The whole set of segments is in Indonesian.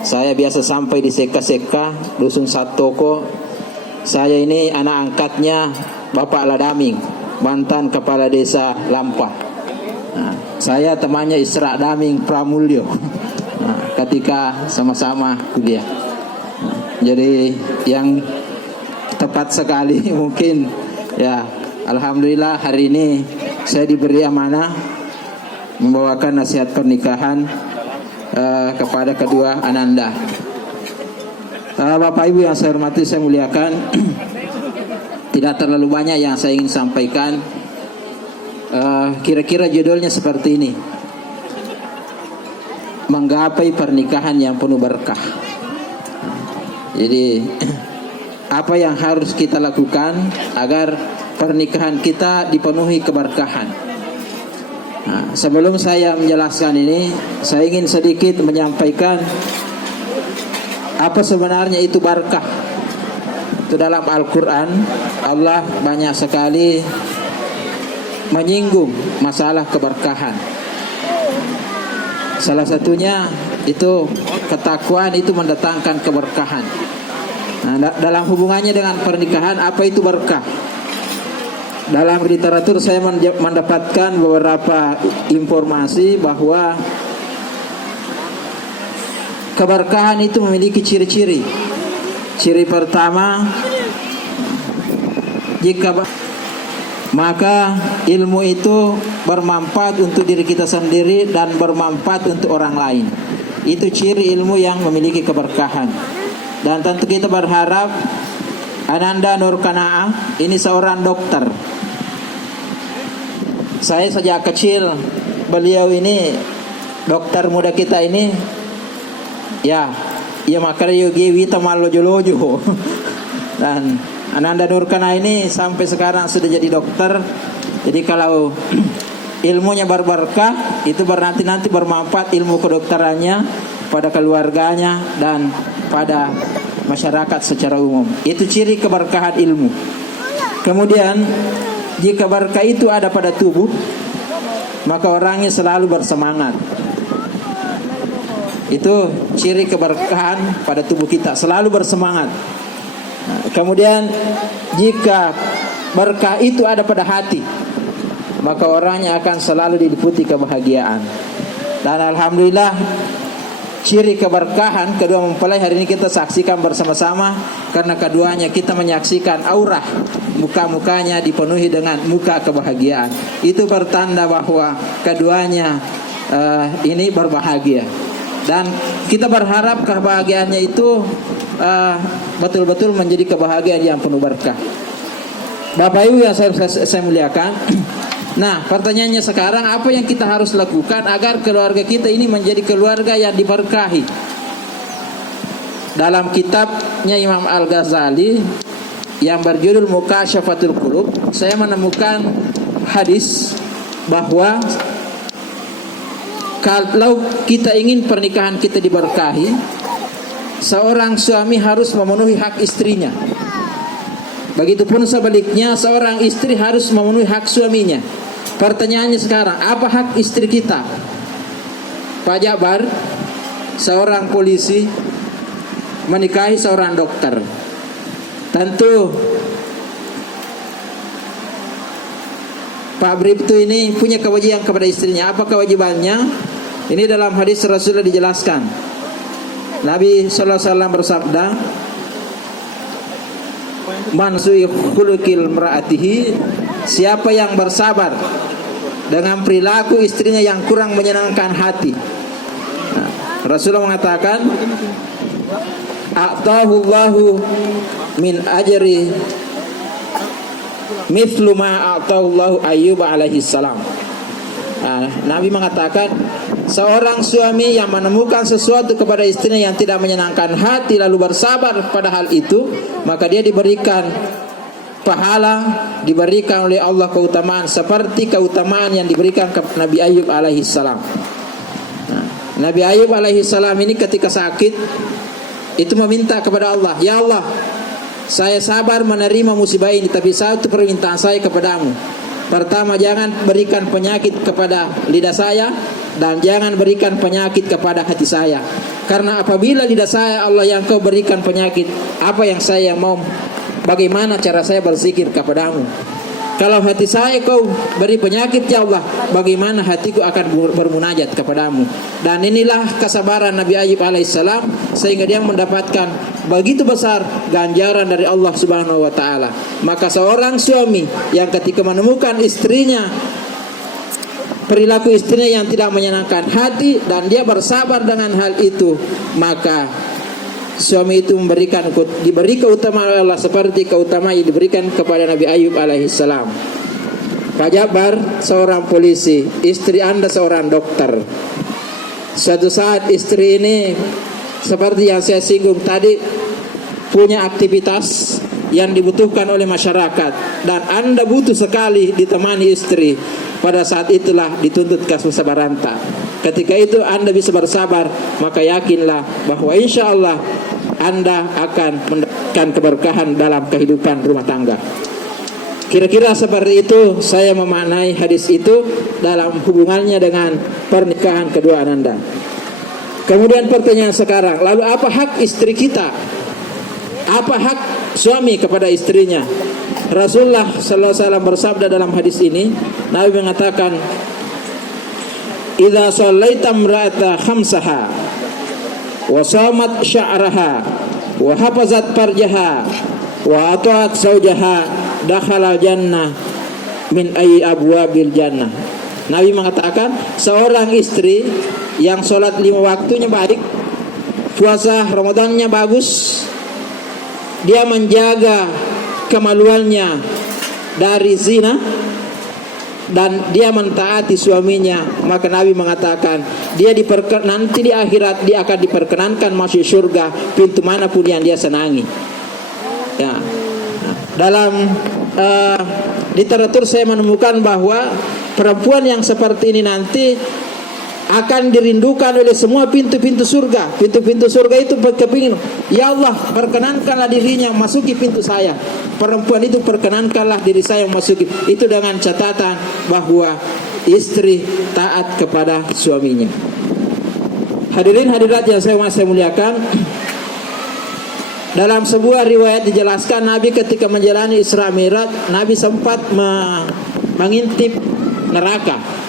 Saya biasa sampai di Seka-Seka, Dusun Satoko. Saya ini anak angkatnya Bapak Ladaming, mantan Kepala Desa Lampah. Nah, saya temannya Isra Daming Pramulyo. Nah, ketika sama-sama kuliah. Nah, jadi yang tepat sekali mungkin ya, alhamdulillah hari ini saya diberi amanah membawakan nasihat pernikahan kepada kedua ananda. Bapak Ibu yang saya hormati, saya muliakan, tidak terlalu banyak yang saya ingin sampaikan. Kira-kira judulnya seperti ini: menggapai pernikahan yang penuh berkah. Jadi apa yang harus kita lakukan agar pernikahan kita dipenuhi keberkahan? Nah, sebelum saya menjelaskan ini, saya ingin sedikit menyampaikan apa sebenarnya itu berkah. Itu dalam Al-Quran Allah banyak sekali menyinggung masalah keberkahan. Salah satunya itu ketakwaan itu mendatangkan keberkahan. Nah, dalam hubungannya dengan pernikahan, apa itu berkah? Dalam literatur saya mendapatkan beberapa informasi bahwa keberkahan itu memiliki ciri-ciri. Ciri pertama, maka ilmu itu bermanfaat untuk diri kita sendiri dan bermanfaat untuk orang lain. Itu ciri ilmu yang memiliki keberkahan. Dan tentu kita berharap Ananda Nur Kanaa ini seorang dokter. Saya sejak kecil, beliau ini dokter muda kita ini ya makanya yogi wita malojo-lojo. Dan Ananda Nur Kanaa ini sampai sekarang sudah jadi dokter. Jadi kalau ilmunya berberkah, itu nanti bermanfaat ilmu kedokterannya pada keluarganya dan pada masyarakat secara umum. Itu ciri keberkahan ilmu. Kemudian jika berkah itu ada pada tubuh, maka orangnya selalu bersemangat. Itu ciri keberkahan pada tubuh kita, selalu bersemangat. Nah, kemudian jika berkah itu ada pada hati, maka orangnya akan selalu diliputi kebahagiaan. Dan alhamdulillah, ciri keberkahan kedua mempelai hari ini kita saksikan bersama-sama, karena keduanya kita menyaksikan aurah muka-mukanya dipenuhi dengan muka kebahagiaan. Itu bertanda bahwa keduanya ini berbahagia. Dan kita berharap kebahagiaannya itu betul-betul menjadi kebahagiaan yang penuh berkah. Bapak Ibu yang saya muliakan, nah pertanyaannya sekarang, apa yang kita harus lakukan agar keluarga kita ini menjadi keluarga yang diberkahi? Dalam kitabnya Imam Al-Ghazali yang berjudul Mukasyafatul Qulub, saya menemukan hadis bahwa kalau kita ingin pernikahan kita diberkahi, seorang suami harus memenuhi hak istrinya. Begitupun sebaliknya, seorang istri harus memenuhi hak suaminya. Pertanyaannya sekarang, apa hak istri kita? Pak Jabar, seorang polisi, menikahi seorang dokter. Tentu Pak Bribtu ini punya kewajiban kepada istrinya. Apa kewajibannya? Ini dalam hadis Rasulullah dijelaskan. Nabi SAW bersabda, man su'i khuluqil mar'atihi, siapa yang bersabar dengan perilaku istrinya yang kurang menyenangkan hati. Nah, Rasulullah mengatakan, a'tahullahu min ajri mithlu ma a'tahullahu Ayyub alaihi salam. Nah, Nabi mengatakan, seorang suami yang menemukan sesuatu kepada istrinya yang tidak menyenangkan hati lalu bersabar pada hal itu, maka dia diberikan pahala, diberikan oleh Allah keutamaan seperti keutamaan yang diberikan ke Nabi Ayyub alaihi salam. Nah, Nabi Ayyub alaihi salam ini ketika sakit itu meminta kepada Allah, ya Allah, saya sabar menerima musibah ini, tapi satu permintaan saya kepadamu. Pertama, jangan berikan penyakit kepada lidah saya, dan jangan berikan penyakit kepada hati saya. Karena apabila lidah saya Allah yang kau berikan penyakit, apa yang saya mau, bagaimana cara saya berzikir kepadamu? Kalau hati saya kau beri penyakit ya Allah, bagaimana hatiku akan bermunajat kepadamu? Dan inilah kesabaran Nabi Ayub alaihissalam, sehingga dia mendapatkan begitu besar ganjaran dari Allah Subhanahu wa taala. Maka seorang suami yang ketika menemukan istrinya, perilaku istrinya yang tidak menyenangkan hati, dan dia bersabar dengan hal itu, maka suami itu diberi keutamaan Allah seperti keutamaan yang diberikan kepada Nabi Ayub alaihissalam. Pak Jabar seorang polisi, istri Anda seorang dokter. Suatu saat istri ini seperti yang saya singgung tadi, punya aktivitas yang dibutuhkan oleh masyarakat, dan Anda butuh sekali ditemani istri. Pada saat itulah dituntut kesabaran. Ketika itu Anda bisa bersabar, maka yakinlah bahwa insya Allah Anda akan mendapatkan keberkahan dalam kehidupan rumah tangga. Kira-kira seperti itu saya memaknai hadis itu dalam hubungannya dengan pernikahan kedua Anda. Kemudian pertanyaan sekarang, lalu apa hak istri kita? Apa hak suami kepada istrinya? Rasulullah sallallahu alaihi wasallam bersabda dalam hadis ini, Nabi mengatakan, "Idza shallaita imra'ata khamsaha wa shamat sya'raha wa hafazat farjaha wa ata'at zawjaha dakhala jannah min ayyi abwabil jannah." Nabi mengatakan, seorang istri yang sholat 5 waktunya baik, puasa Ramadannya bagus, dia menjaga kemaluannya dari zina, dan dia mentaati suaminya, maka Nabi mengatakan nanti di akhirat dia akan diperkenankan masuk surga pintu manapun yang dia senangi. Ya. Dalam literatur saya menemukan bahwa perempuan yang seperti ini nanti akan dirindukan oleh semua pintu-pintu surga. Pintu-pintu surga itu berkepingin, ya Allah, perkenankanlah dirinya masuki pintu saya. Perempuan itu perkenankanlah diri saya masuki. Itu dengan catatan bahwa istri taat kepada suaminya. Hadirin hadirat yang saya muliakan, dalam sebuah riwayat dijelaskan Nabi ketika menjalani Isra Mi'raj, Nabi sempat mengintip neraka.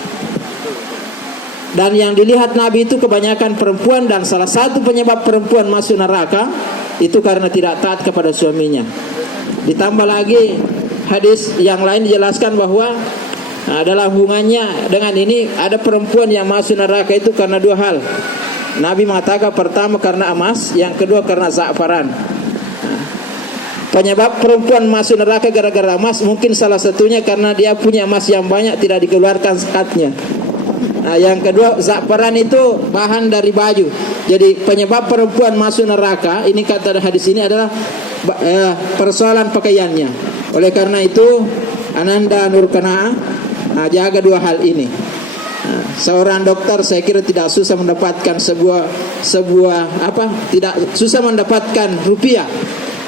Dan yang dilihat Nabi itu kebanyakan perempuan, dan salah satu penyebab perempuan masuk neraka itu karena tidak taat kepada suaminya. Ditambah lagi hadis yang lain dijelaskan bahwa dalam hubungannya dengan ini ada perempuan yang masuk neraka itu karena 2 hal. Nabi mengatakan pertama karena emas, yang kedua karena za'faran. Penyebab perempuan masuk neraka gara-gara emas, mungkin salah satunya karena dia punya emas yang banyak tidak dikeluarkan zakatnya. Nah, yang kedua za'faran itu bahan dari baju. Jadi penyebab perempuan masuk neraka ini kata hadis ini adalah persoalan pakaiannya. Oleh karena itu Ananda Nurkana jaga 2 hal ini. Seorang dokter saya kira tidak susah mendapatkan tidak susah mendapatkan rupiah,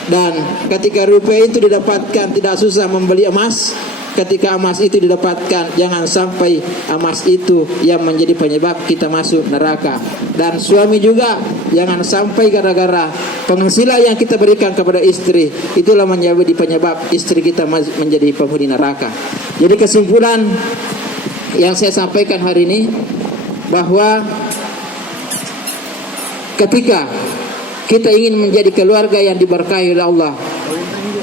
dan ketika rupiah itu didapatkan tidak susah membeli emas. Ketika emas itu didapatkan, jangan sampai emas itu yang menjadi penyebab kita masuk neraka. Dan suami juga jangan sampai gara-gara penghasilan yang kita berikan kepada istri, itulah menjadi penyebab istri kita menjadi penghuni neraka. Jadi kesimpulan yang saya sampaikan hari ini, bahwa ketika kita ingin menjadi keluarga yang diberkahi oleh Allah,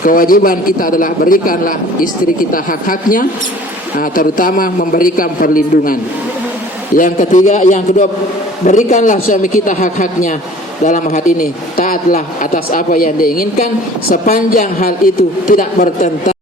kewajiban kita adalah berikanlah istri kita hak-haknya, terutama memberikan perlindungan. Yang kedua, berikanlah suami kita hak-haknya. Dalam hal ini taatlah atas apa yang diinginkan, sepanjang hal itu tidak bertentangan